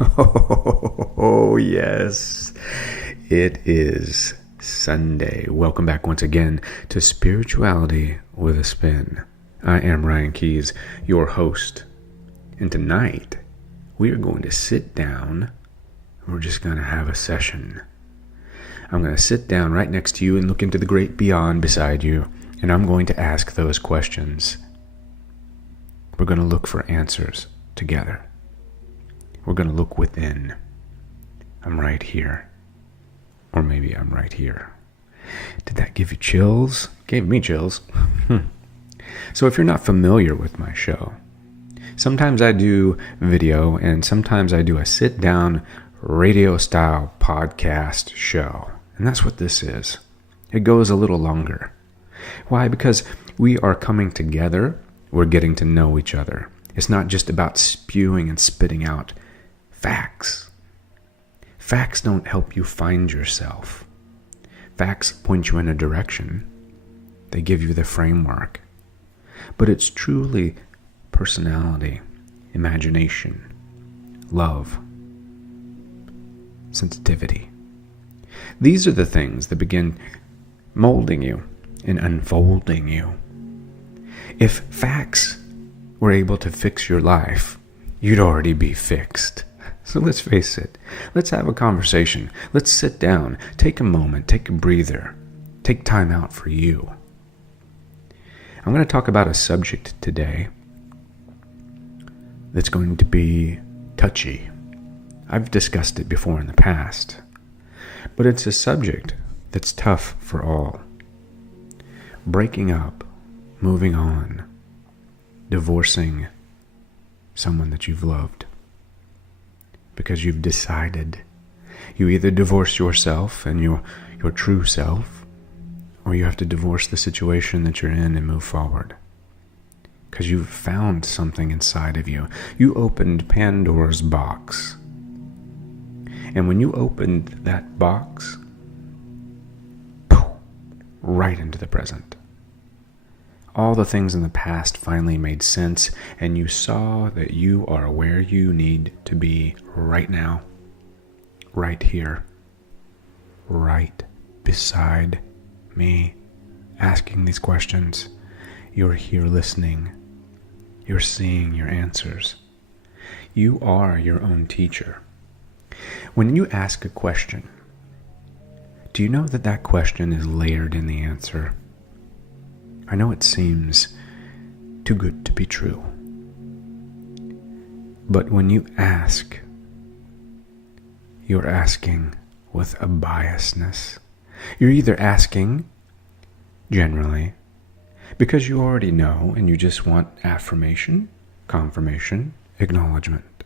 Oh, yes, it is Sunday. Welcome back once again to Spirituality with a Spin. I am Ryan Keys, your host. And tonight, we are going to sit down. We're just going to have a session. I'm going to sit down right next to you and look into the great beyond beside you. And I'm going to ask those questions. We're going to look for answers together. We're going to look within. I'm right here. Or maybe I'm right here. Did that give you chills? Gave me chills. So if you're not familiar with my show, sometimes I do video and sometimes I do a sit-down radio-style podcast show. And that's what this is. It goes a little longer. Why? Because we are coming together. We're getting to know each other. It's not just about spewing and spitting out facts. Facts don't help you find yourself. Facts point you in a direction. They give you the framework. But it's truly personality, imagination, love, sensitivity. These are the things that begin molding you and unfolding you. If facts were able to fix your life, you'd already be fixed. So let's face it. Let's have a conversation. Let's sit down. Take a moment. Take a breather. Take time out for you. I'm going to talk about a subject today that's going to be touchy. I've discussed it before in the past. But it's a subject that's tough for all. Breaking up, moving on, divorcing someone that you've loved. Because you've decided. You either divorce yourself and your true self, or you have to divorce the situation that you're in and move forward. Because you've found something inside of you. You opened Pandora's box. And when you opened that box, right into the present. All the things in the past finally made sense, and you saw that you are where you need to be right now, right here, right beside me, asking these questions. You're here listening. You're seeing your answers. You are your own teacher. When you ask a question, do you know that question is layered in the answer? I know it seems too good to be true. But when you ask, you're asking with a biasness. You're either asking, generally, because you already know and you just want affirmation, confirmation, acknowledgement,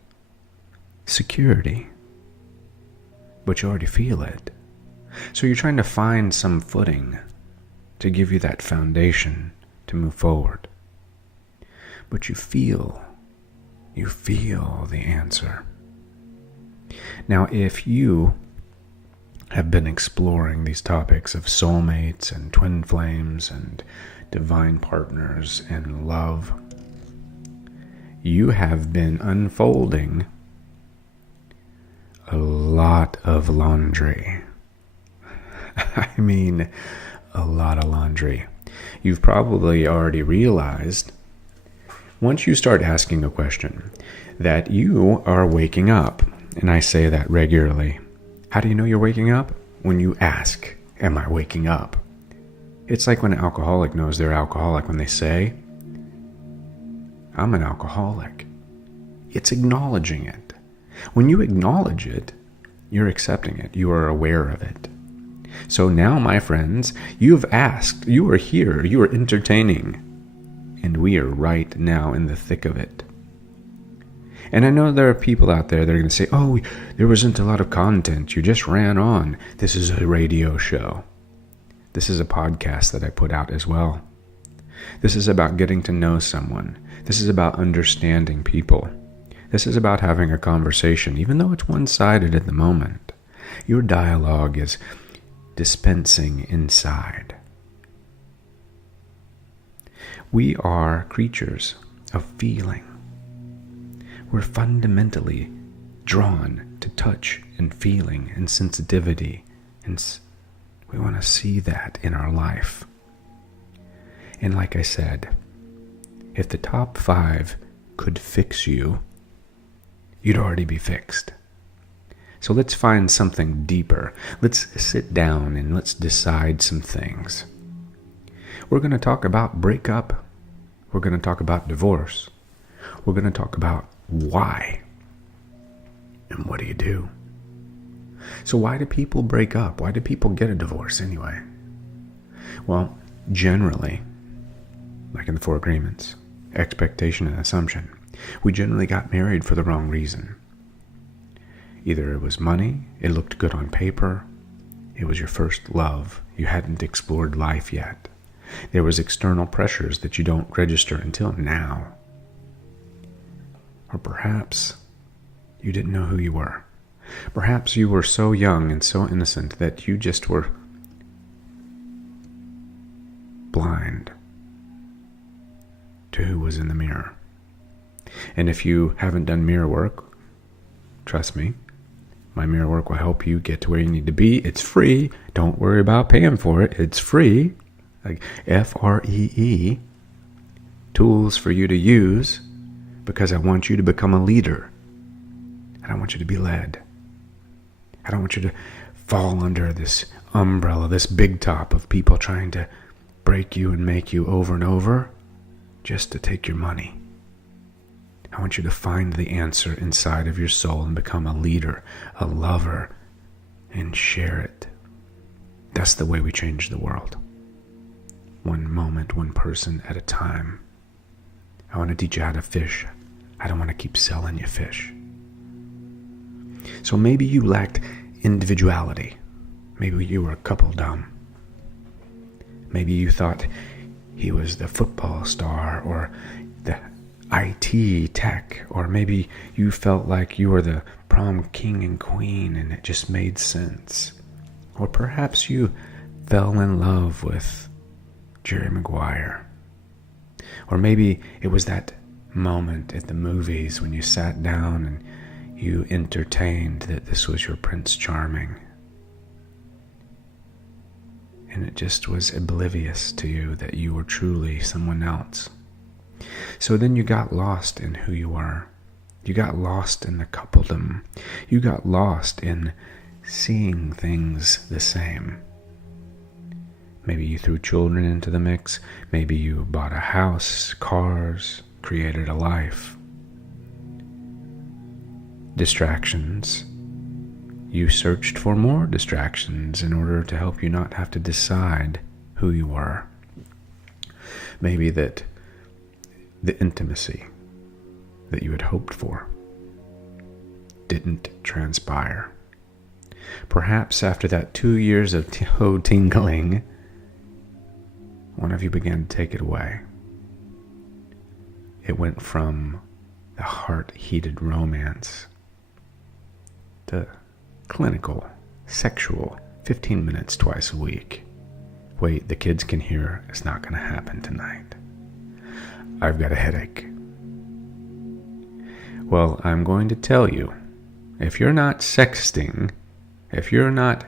security. But you already feel it. So you're trying to find some footing to give you that foundation to move forward. But you feel the answer. Now, if you have been exploring these topics of soulmates and twin flames and divine partners and love, you have been unfolding a lot of laundry. I mean, a lot of laundry. You've probably already realized, once you start asking a question, that you are waking up. And I say that regularly. How do you know you're waking up? When you ask, am I waking up? It's like when an alcoholic knows they're alcoholic when they say, I'm an alcoholic. It's acknowledging it. When you acknowledge it, you're accepting it. You are aware of it. So now, my friends, you've asked, you are here, you are entertaining, and we are right now in the thick of it. And I know there are people out there that are going to say, oh, there wasn't a lot of content, you just ran on. This is a radio show. This is a podcast that I put out as well. This is about getting to know someone. This is about understanding people. This is about having a conversation, even though it's one-sided at the moment. Your dialogue is dispensing inside. We are creatures of feeling. We're fundamentally drawn to touch and feeling and sensitivity. And we want to see that in our life. And like I said, if the top 5 could fix you, you'd already be fixed. So let's find something deeper. Let's sit down and let's decide some things. We're going to talk about breakup. We're going to talk about divorce. We're going to talk about why. And what do you do? So why do people break up? Why do people get a divorce anyway? Well, generally, like in the 4 agreements, expectation and assumption, we generally got married for the wrong reason. Either it was money, it looked good on paper, it was your first love, you hadn't explored life yet. There was external pressures that you don't register until now. Or perhaps you didn't know who you were. Perhaps you were so young and so innocent that you just were blind to who was in the mirror. And if you haven't done mirror work, trust me, my mirror work will help you get to where you need to be. It's free. Don't worry about paying for it. It's free. Like FREE. Tools for you to use, because I want you to become a leader. And I want you to be led. I don't want you to fall under this umbrella, this big top of people trying to break you and make you over and over just to take your money. I want you to find the answer inside of your soul and become a leader, a lover, and share it. That's the way we change the world. One moment, one person at a time. I want to teach you how to fish. I don't want to keep selling you fish. So maybe you lacked individuality. Maybe you were a couple dumb. Maybe you thought he was the football star or the IT tech, or maybe you felt like you were the prom king and queen and it just made sense. Or perhaps you fell in love with Jerry Maguire. Or maybe it was that moment at the movies when you sat down and you entertained that this was your Prince Charming. And it just was oblivious to you that you were truly someone else. So then you got lost in who you were. You got lost in the coupledom. You got lost in seeing things the same. Maybe you threw children into the mix. Maybe you bought a house, cars, created a life. Distractions. You searched for more distractions in order to help you not have to decide who you were. Maybe that the intimacy that you had hoped for didn't transpire. Perhaps after that 2 years of toe tingling, one of you began to take it away. It went from the heart-heated romance to clinical, sexual, 15 minutes twice a week. Wait, the kids can hear. It's not going to happen tonight. I've got a headache. Well, I'm going to tell you, if you're not sexting, if you're not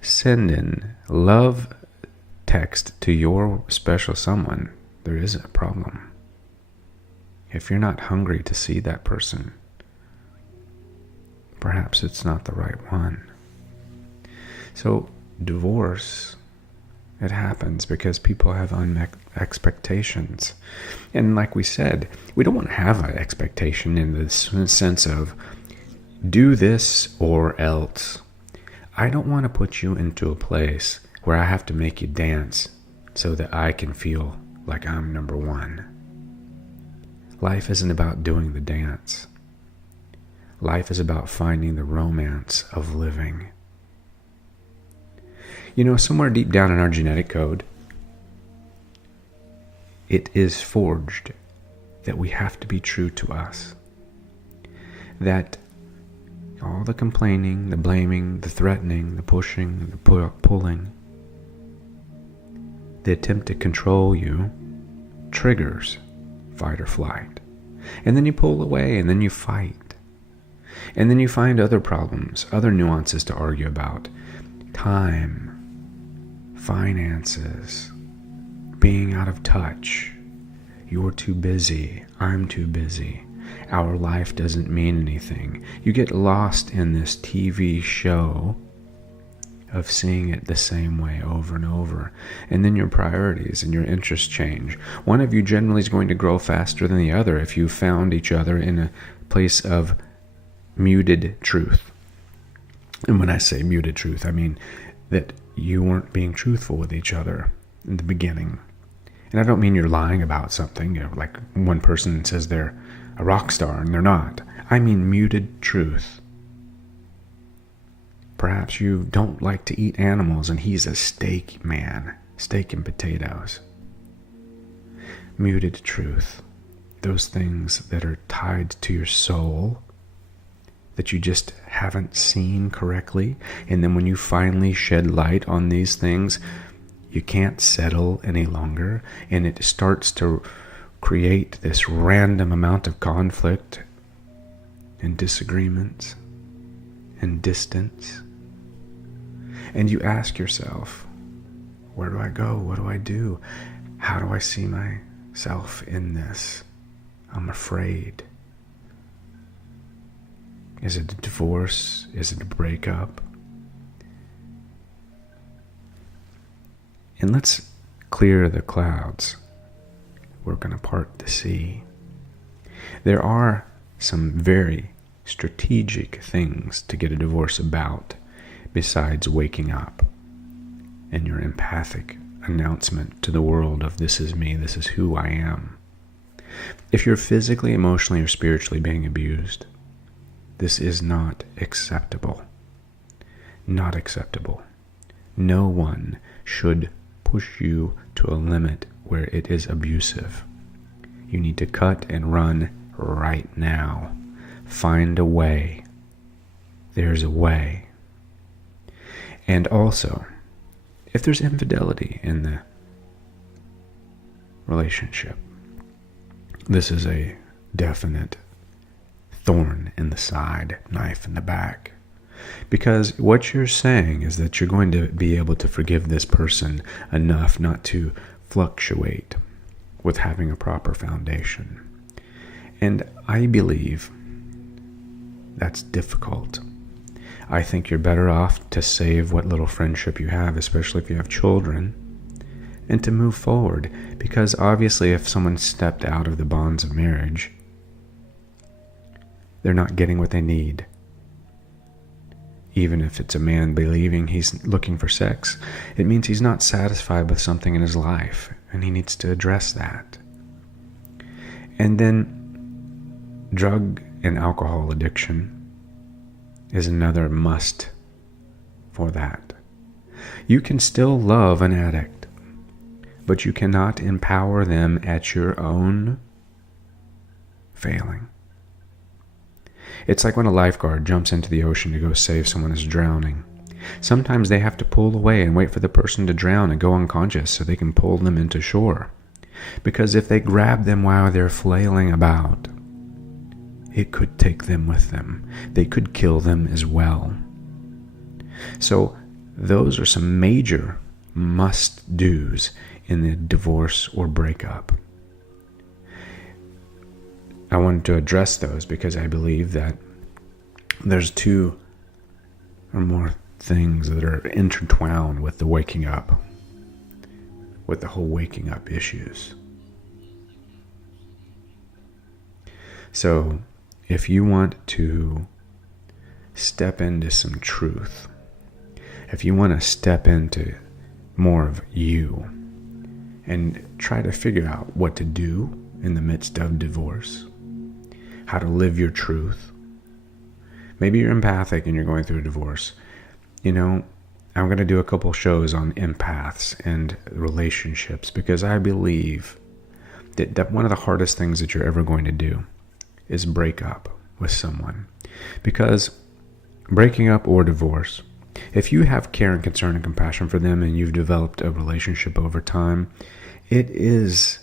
sending love text to your special someone, there is a problem. If you're not hungry to see that person, perhaps it's not the right one. So divorce, it happens because people have unmet expectations. And like we said, we don't want to have an expectation in the sense of do this or else. I don't want to put you into a place where I have to make you dance so that I can feel like I'm number one. Life isn't about doing the dance. Life is about finding the romance of living. You know, somewhere deep down in our genetic code, it is forged that we have to be true to us. That all the complaining, the blaming, the threatening, the pushing, the pulling, the attempt to control you triggers fight or flight. And then you pull away and then you fight. And then you find other problems, other nuances to argue about. Time, finances, being out of touch. You're too busy. I'm too busy. Our life doesn't mean anything. You get lost in this TV show of seeing it the same way over and over. And then your priorities and your interests change. One of you generally is going to grow faster than the other if you found each other in a place of muted truth. And when I say muted truth, I mean that you weren't being truthful with each other in the beginning. And I don't mean you're lying about something, like one person says they're a rock star and they're not. I mean muted truth. Perhaps you don't like to eat animals and he's a steak man, steak and potatoes. Muted truth. Those things that are tied to your soul that you just haven't seen correctly. And then when you finally shed light on these things, you can't settle any longer. And it starts to create this random amount of conflict and disagreements and distance. And you ask yourself, where do I go? What do I do? How do I see myself in this? I'm afraid. Is it a divorce? Is it a breakup? And let's clear the clouds. We're going to part the sea. There are some very strategic things to get a divorce about, besides waking up and your empathic announcement to the world of this is me, this is who I am. If you're physically, emotionally, or spiritually being abused, this is not acceptable. Not acceptable. No one should push you to a limit where it is abusive. You need to cut and run right now. Find a way. There's a way. And also, if there's infidelity in the relationship, this is a definite thorn in the side, knife in the back. Because what you're saying is that you're going to be able to forgive this person enough not to fluctuate with having a proper foundation. And I believe that's difficult. I think you're better off to save what little friendship you have, especially if you have children, and to move forward. Because obviously if someone stepped out of the bonds of marriage, they're not getting what they need. Even if it's a man believing he's looking for sex, it means he's not satisfied with something in his life, and he needs to address that. And then drug and alcohol addiction is another must for that. You can still love an addict, but you cannot empower them at your own failing. It's like when a lifeguard jumps into the ocean to go save someone who's drowning. Sometimes they have to pull away and wait for the person to drown and go unconscious so they can pull them into shore. Because if they grab them while they're flailing about, it could take them with them. They could kill them as well. So those are some major must-dos in the divorce or breakup. I wanted to address those because I believe that there's two or more things that are intertwined with the waking up, with the whole waking up issues. So if you want to step into some truth, if you want to step into more of you and try to figure out what to do in the midst of divorce, how to live your truth. Maybe you're empathic and you're going through a divorce. You know, I'm going to do a couple shows on empaths and relationships because I believe that one of the hardest things that you're ever going to do is break up with someone. Because breaking up or divorce, if you have care and concern and compassion for them and you've developed a relationship over time, it is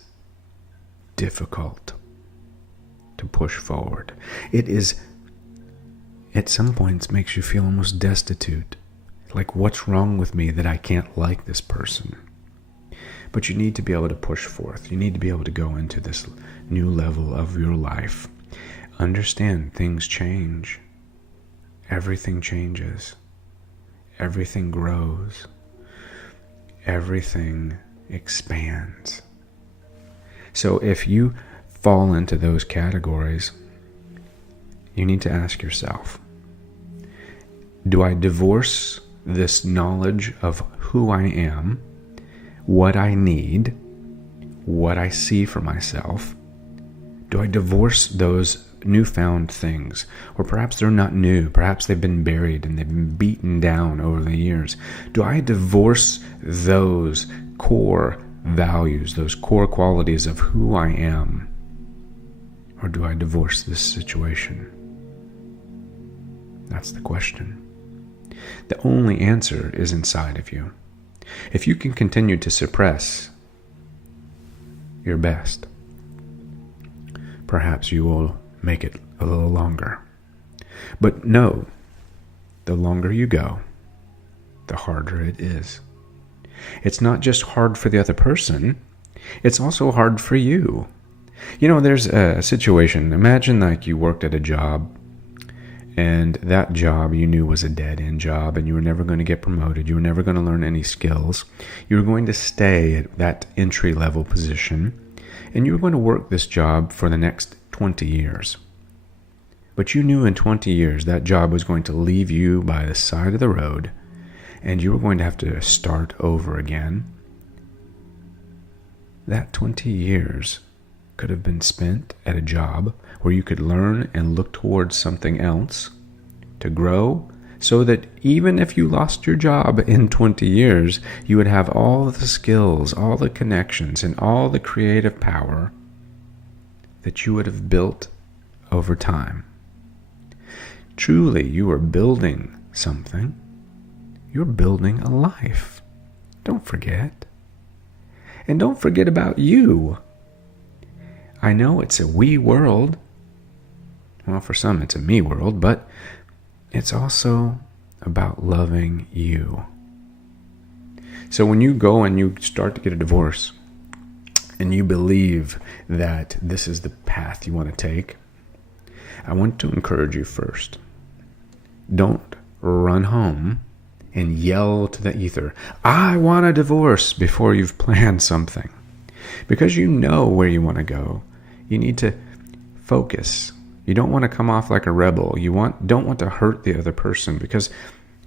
difficult to push forward. It is at some points makes you feel almost destitute. Like, what's wrong with me that I can't like this person? But you need to be able to push forth. You need to be able to go into this new level of your life. Understand things change. Everything changes. Everything grows. Everything expands. So if you fall into those categories, you need to ask yourself, do I divorce this knowledge of who I am, what I need, what I see for myself? Do I divorce those newfound things? Or perhaps they're not new. Perhaps they've been buried and they've been beaten down over the years. Do I divorce those core values, those core qualities of who I am? Or do I divorce this situation? That's the question. The only answer is inside of you. If you can continue to suppress your best, perhaps you will make it a little longer. But no, the longer you go, the harder it is. It's not just hard for the other person, it's also hard for you. You know, there's a situation, imagine like you worked at a job, and that job you knew was a dead-end job, and you were never going to get promoted, you were never going to learn any skills. You were going to stay at that entry-level position, and you were going to work this job for the next 20 years. But you knew in 20 years that job was going to leave you by the side of the road, and you were going to have to start over again. That 20 years could have been spent at a job where you could learn and look towards something else to grow, so that even if you lost your job in 20 years, you would have all the skills, all the connections, and all the creative power that you would have built over time. Truly, you are building something. You're building a life. Don't forget. And don't forget about you. I know it's a we world. Well, for some it's a me world, but it's also about loving you. So when you go and you start to get a divorce, and you believe that this is the path you want to take, I want to encourage you first. Don't run home and yell to the ether, I want a divorce, before you've planned something. Because you know where you want to go. You need to focus. You don't want to come off like a rebel. You don't want to hurt the other person, because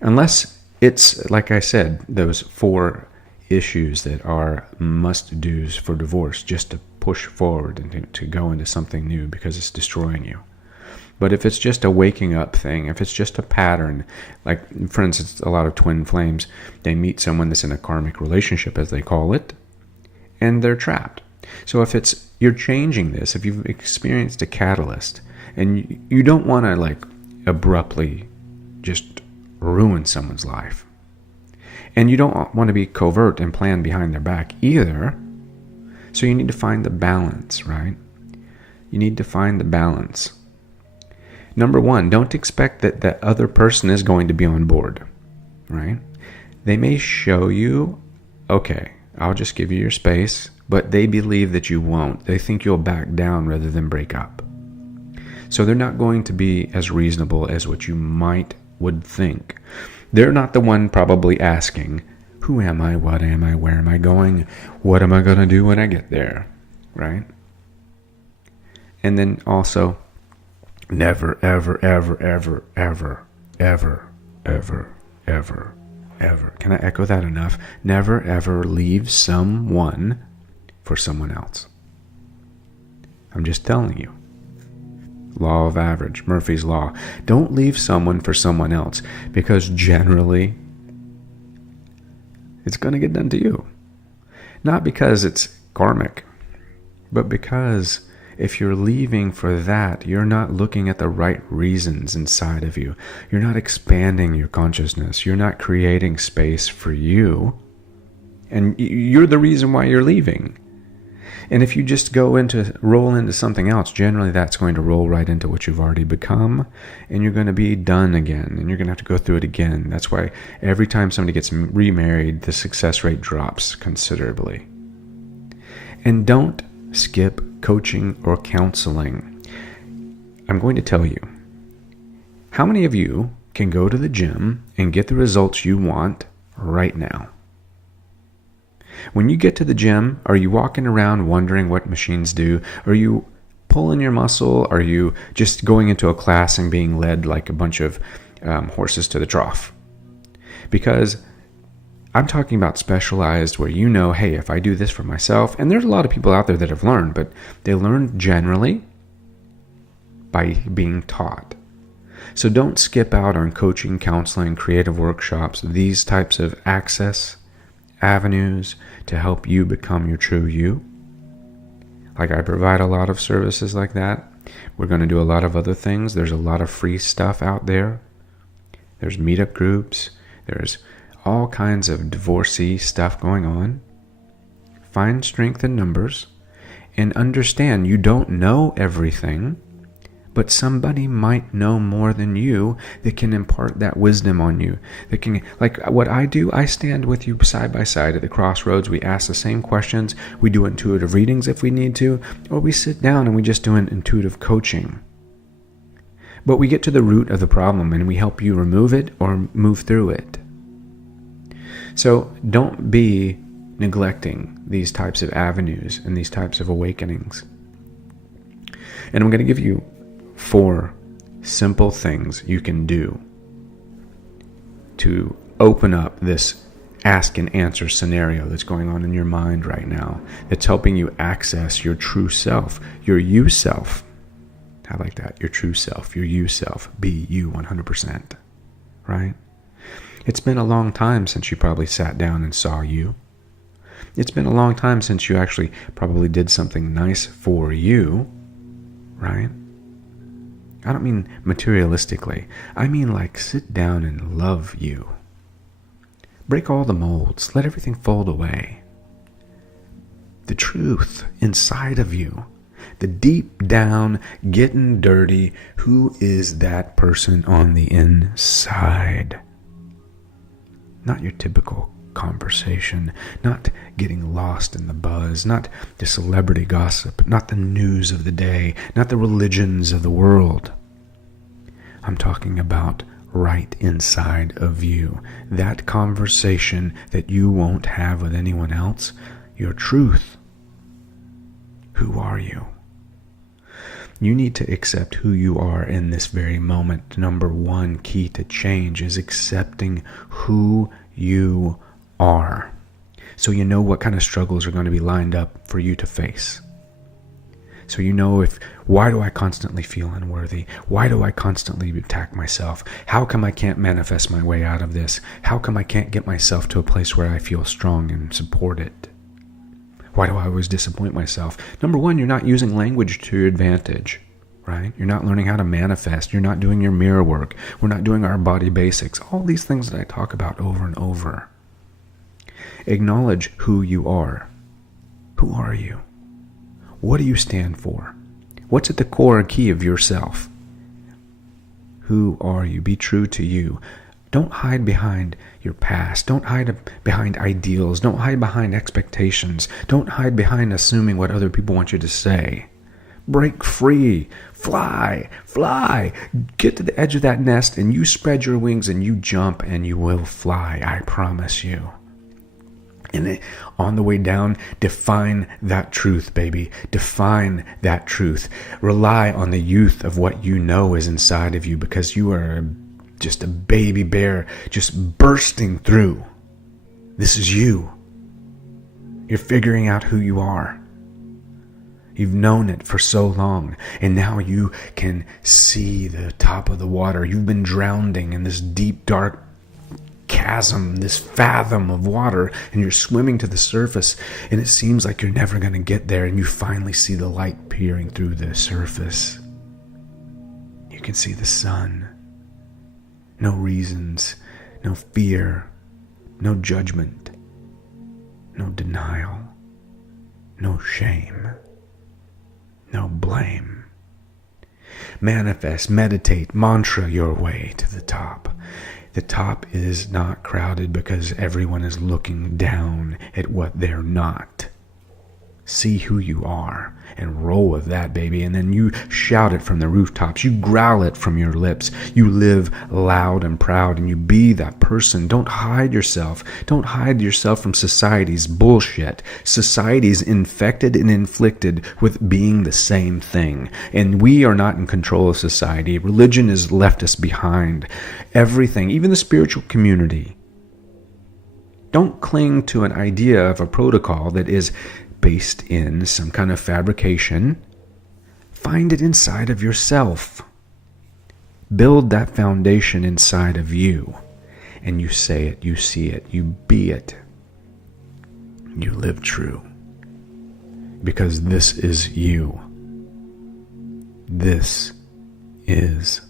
unless it's, like I said, those 4 issues that are must-dos for divorce, just to push forward and to go into something new because it's destroying you. But if it's just a waking up thing, if it's just a pattern, like, for instance, a lot of twin flames, they meet someone that's in a karmic relationship, as they call it, and they're trapped. So if you're changing this, if you've experienced a catalyst, and you don't want to like abruptly just ruin someone's life, and you don't want to be covert and plan behind their back either, so you need to find the balance, right? You need to find the balance. Number 1, don't expect that that other person is going to be on board, right? They may show you, okay, I'll just give you your space, but they believe that you won't. They think you'll back down rather than break up. So they're not going to be as reasonable as what you would think. They're not the one probably asking, who am I, what am I, where am I going, what am I going to do when I get there, right? And then also, never, ever, ever, ever, ever, ever, ever, ever, ever. Can I echo that enough? Never, ever leave someone for someone else. I'm just telling you. Law of average, Murphy's Law. Don't leave someone for someone else, because generally it's going to get done to you. Not because it's karmic, but because if you're leaving for that, you're not looking at the right reasons inside of you. You're not expanding your consciousness. You're not creating space for you. And you're the reason why you're leaving. And if you just roll into something else, generally that's going to roll right into what you've already become, and you're going to be done again, and you're going to have to go through it again. That's why every time somebody gets remarried, the success rate drops considerably. And don't skip coaching or counseling. I'm going to tell you, how many of you can go to the gym and get the results you want right now? When you get to the gym, are you walking around wondering what machines do? Are you pulling your muscle? Are you just going into a class and being led like a bunch of horses to the trough? Because I'm talking about specialized where you know, hey, if I do this for myself, and there's a lot of people out there that have learned, but they learn generally by being taught. So don't skip out on coaching, counseling, creative workshops, these types of access avenues to help you become your true you. Like I provide a lot of services like that. We're going to do a lot of other things. There's a lot of free stuff out there. There's meetup groups. There's all kinds of divorcee stuff going on. Find strength in numbers and understand you don't know everything, but somebody might know more than you that can impart that wisdom on you. That can, like what I do, I stand with you side by side at the crossroads. We ask the same questions. We do intuitive readings if we need to, or we sit down and we just do an intuitive coaching. But we get to the root of the problem and we help you remove it or move through it. So don't be neglecting these types of avenues and these types of awakenings. And I'm going to give you 4 simple things you can do to open up this ask and answer scenario that's going on in your mind right now, that's helping you access your true self, your you self. I like that. Your true self, your you self. Be you 100%. Right? It's been a long time since you probably sat down and saw you. It's been a long time since you actually probably did something nice for you. Right? I don't mean materialistically. I mean like sit down and love you. Break all the molds. Let everything fold away. The truth inside of you. The deep down, getting dirty, who is that person on the inside? Not your typical conversation, not getting lost in the buzz, not the celebrity gossip, not the news of the day, not the religions of the world. I'm talking about right inside of you. That conversation that you won't have with anyone else, your truth. Who are you? You need to accept who you are in this very moment. Number 1 key to change is accepting who you are. So you know what kind of struggles are going to be lined up for you to face. So you know why do I constantly feel unworthy? Why do I constantly attack myself? How come I can't manifest my way out of this? How come I can't get myself to a place where I feel strong and supported? Why do I always disappoint myself? Number 1, you're not using language to your advantage, right? You're not learning how to manifest. You're not doing your mirror work. We're not doing our body basics. All these things that I talk about over and over. Acknowledge who you are. Who are you? What do you stand for? What's at the core and key of yourself? Who are you? Be true to you. Don't hide behind your past. Don't hide behind ideals. Don't hide behind expectations. Don't hide behind assuming what other people want you to say. Break free. Fly. Fly. Get to the edge of that nest and you spread your wings and you jump and you will fly. I promise you. And on the way down, define that truth, baby. Define that truth. Rely on the youth of what you know is inside of you because you are just a baby bear just bursting through. This is you. You're figuring out who you are. You've known it for so long, and now you can see the top of the water. You've been drowning in this deep, dark chasm, this fathom of water, and you're swimming to the surface, and it seems like you're never going to get there, and you finally see the light peering through the surface. You can see the sun. No reasons, no fear, no judgment, no denial, no shame, no blame. Manifest, meditate, mantra your way to the top. The top is not crowded because everyone is looking down at what they're not. See who you are and roll with that, baby. And then you shout it from the rooftops. You growl it from your lips. You live loud and proud and you be that person. Don't hide yourself. Don't hide yourself from society's bullshit. Society's infected and inflicted with being the same thing. And we are not in control of society. Religion has left us behind. Everything, even the spiritual community. Don't cling to an idea of a protocol that is based in some kind of fabrication. Find it inside of yourself. Build that foundation inside of you. And you say it, you see it, you be it. You live true. Because this is you. This is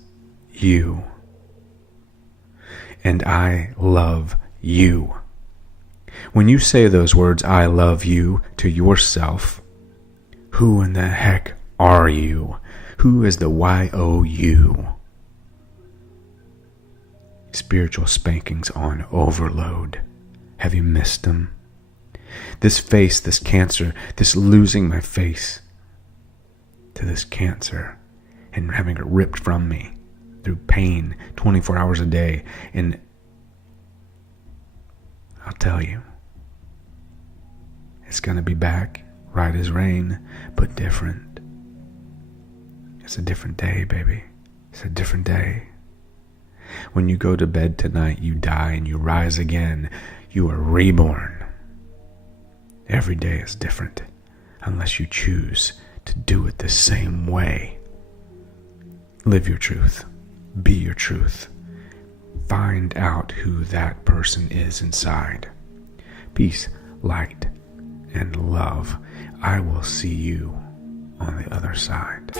you. And I love you. When you say those words, I love you, to yourself, who in the heck are you? Who is the YOU? Spiritual spankings on overload. Have you missed them? This face, this cancer, this losing my face to this cancer and having it ripped from me through pain 24 hours a day. And I'll tell you, it's going to be back, right as rain, but different. It's a different day, baby. It's a different day. When you go to bed tonight, you die and you rise again. You are reborn. Every day is different, unless you choose to do it the same way. Live your truth. Be your truth. Find out who that person is inside. Peace, light, and love. I will see you on the other side.